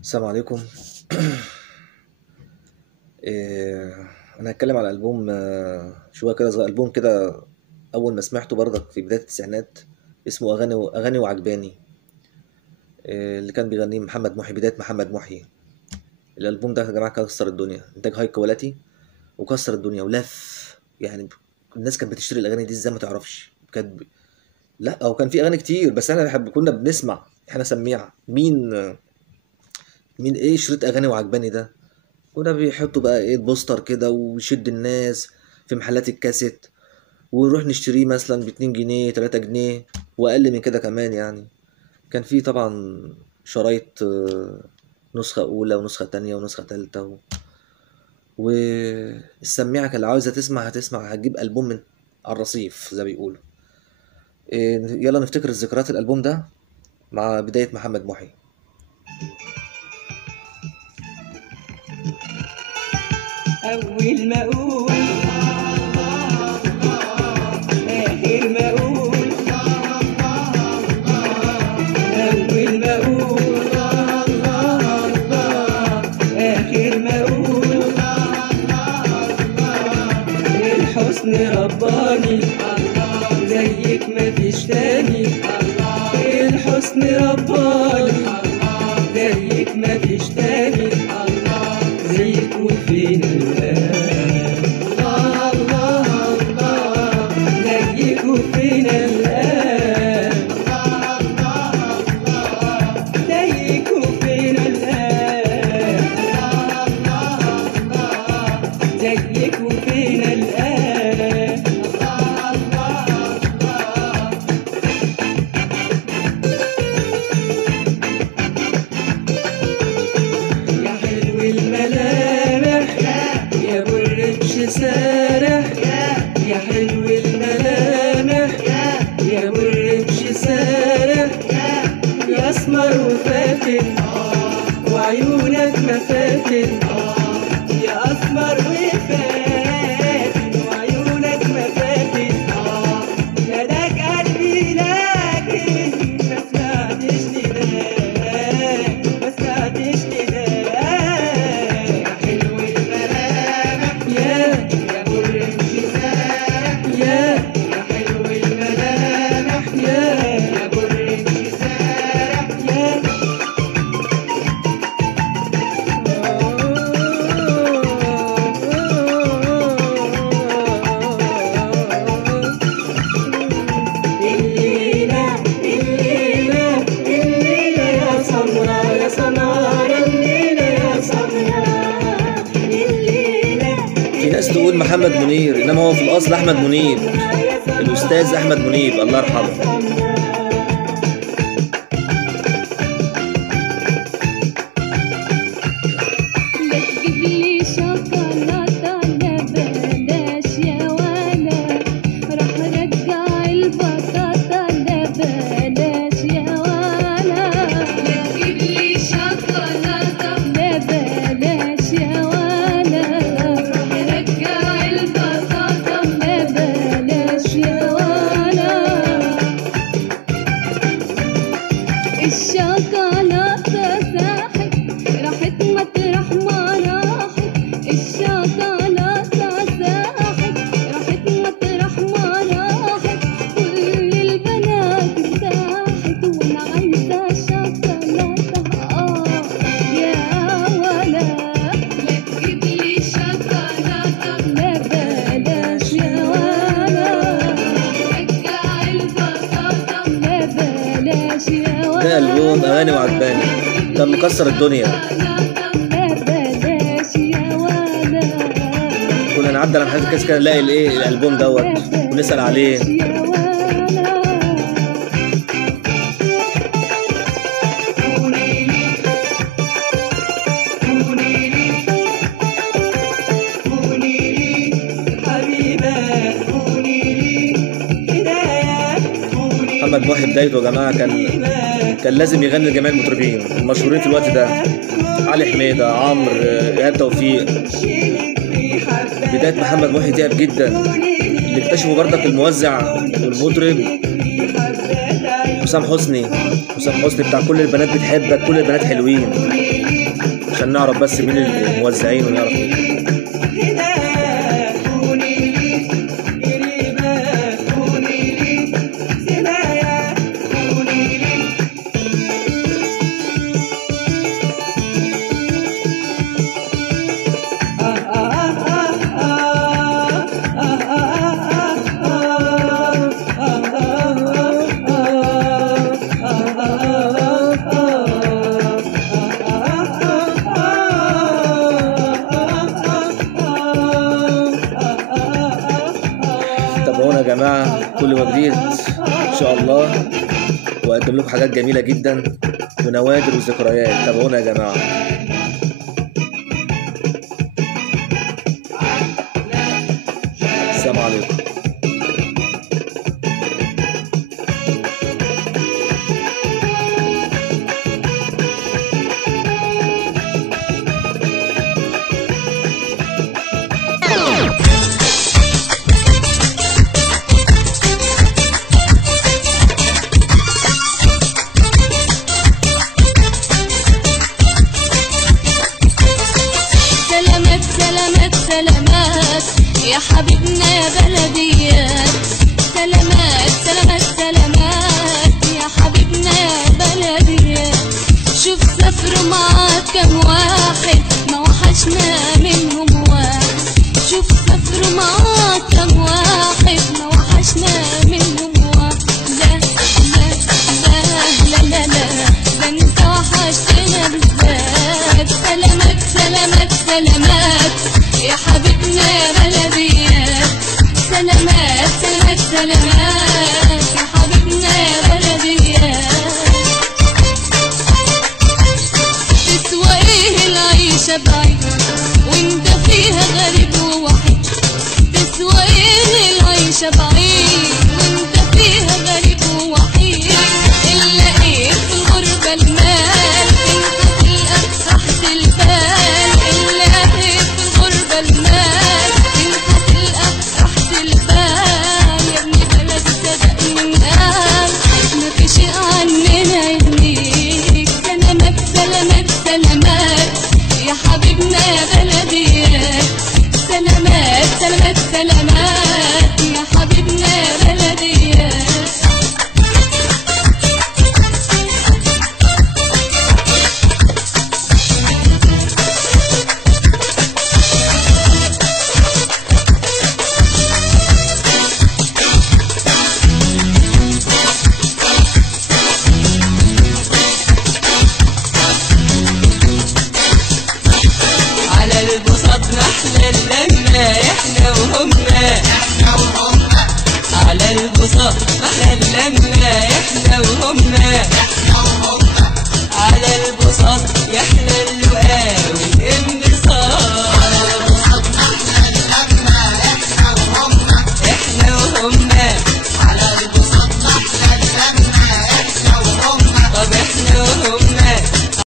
السلام عليكم. انا هتكلم على البوم شويه كده البوم كده. اول ما سمعته برضك في بدايه التسعينات اسمه اغاني وعجباني. اللي كان بيغنيه محمد محي، بدايه محمد محي. الالبوم ده يا جماعه كسر الدنيا، انتاج هاي كواليتي وكسر الدنيا ولف يعني. الناس كانت بتشتري الاغاني دي ازاي ما تعرفش. لا، او كان في اغاني كتير بس احنا كنا بنسمع، احنا سميعه مين ايه شريط اغاني وعجباني ده. كنا بيحطوا بقى ايه البوستر كده ويشد الناس في محلات الكاسيت، ونروح نشتريه مثلا ب2 جنيه 3 جنيه واقل من كده كمان يعني. كان في طبعا شرايط، نسخة أولى ونسخة تانية ونسخة تالتة والسميعة كان لو عاوزة تسمع هتسمع، هتجيب ألبوم من على الرصيف زي ما بيقولوا. يلا نفتكر الذكريات الألبوم ده مع بداية محمد محي. أول ما أقول آخر ما أقول، أول ما أقول آخر ما أقول، الحسن رباني زيك مفيش تاني، الحسن رباني زيك مفيش تاني، زيك وفين الآن، الله الله زيك وفين الآن، زيك وفين الآن، زيك وفين الآن. يا حلو الملامح يا ابو الرمش سارح، يا حلو الملامح يا ابو الرمش سارح، يا اسمر وفاتن وعيونك مفاتن، يا اسمر وفاتن وعيونك مفاتن، ناداك قلبي لكن ما سمعتش نداك، ما سمعتش نداك. يا حلو الملامح يا ابو الرمش سارح، يا حلو الملامح يا ابو الرمش سارح، الليلة الليلة الليلة يا سمرة يا سمرة الليلة يا سمرة الليلة. في ناس تقول محمد منير انما هو في الاصل احمد منيب، الاستاذ احمد منيب الله يرحمه. لا تجيبلي شوكولاتة لا بلاش يا ولا، راح ارجع البطاطا لا بلاش يا ولا. لا تجيبلي شوكولاتة لا بلاش يا ولا، راح ارجع البطاطا لا بلاش يا ولا. الشوكولاتة ساحت راحت مطرح ما راحت، الشوكولاتة ساحت راحت مطرح ما راحت، كل البنات ارتاحت وانا عايزة شوكولاتة يا ولا. لا تجيبلي شوكولاتة لا بلاش يا ولا، رجع البطاطا لا بلاش يا ولا. ده ألبوم أغاني وعجباني كان مكسر الدنيا. كنا نعدي على محلات الكاس كده نلاقي الايه الألبوم دوت ونسأل عليه. محمد محي بدايته يا جماعة كان لازم يغني لجميع المطربين المشهورين في الوقت ده، علي حميدة، عمرو، إيهاب توفيق. بداية محمد محي تعب جدا، اللي اكتشفوا برضك الموزع والمطرب حسام حسني بتاع كل البنات بتحبك، كل البنات حلوين، عشان نعرف بس مين الموزعين ونعرف مين. تابعونا يا جماعة كل ما جديد إن شاء الله، وأقدم لكم حاجات جميلة جدا ونوادر وذكريات. تابعونا يا جماعة. السلام عليكم. سلامات يا حبيبنا يا بلديات، سلامات سلامات سلامات يا حبيبنا يا بلديات. شوف سافروا معاك كم واحد ما وحشنا منهم واحد، شوف سافروا معاك كم واحد ما وحشنا منهم واحد. لا لا لا لا لا لا ده انت وحشتنا بالذات. سلامات سلامات سلامات يا حبيبنا يا بلديات، سلامات سلامات سلامات يا حبيبنا يا بلديات. تسوى ايه العيشة بعيد وانت فيها غريب ووحيد، تسوى ايه العيشة بعيد وانت فيها غريب ووحيد. إلا ايه في الغربة المال انت تلقى صحة البال، إلا ايه في الغربة المال انت تلقى صحة البال. يا ابن بلدي صدق من قال مفيش عننا يغنيك. سلامات سلامات سلامات يا حبيبنا يا بلديات، سلامات سلامات سلامات يا حبيبنا يا بلديات. على البساط نحلى اللمة احنا وهمنا، على البساط نحلى اللمة احنا وهمنا، على البساط يحلى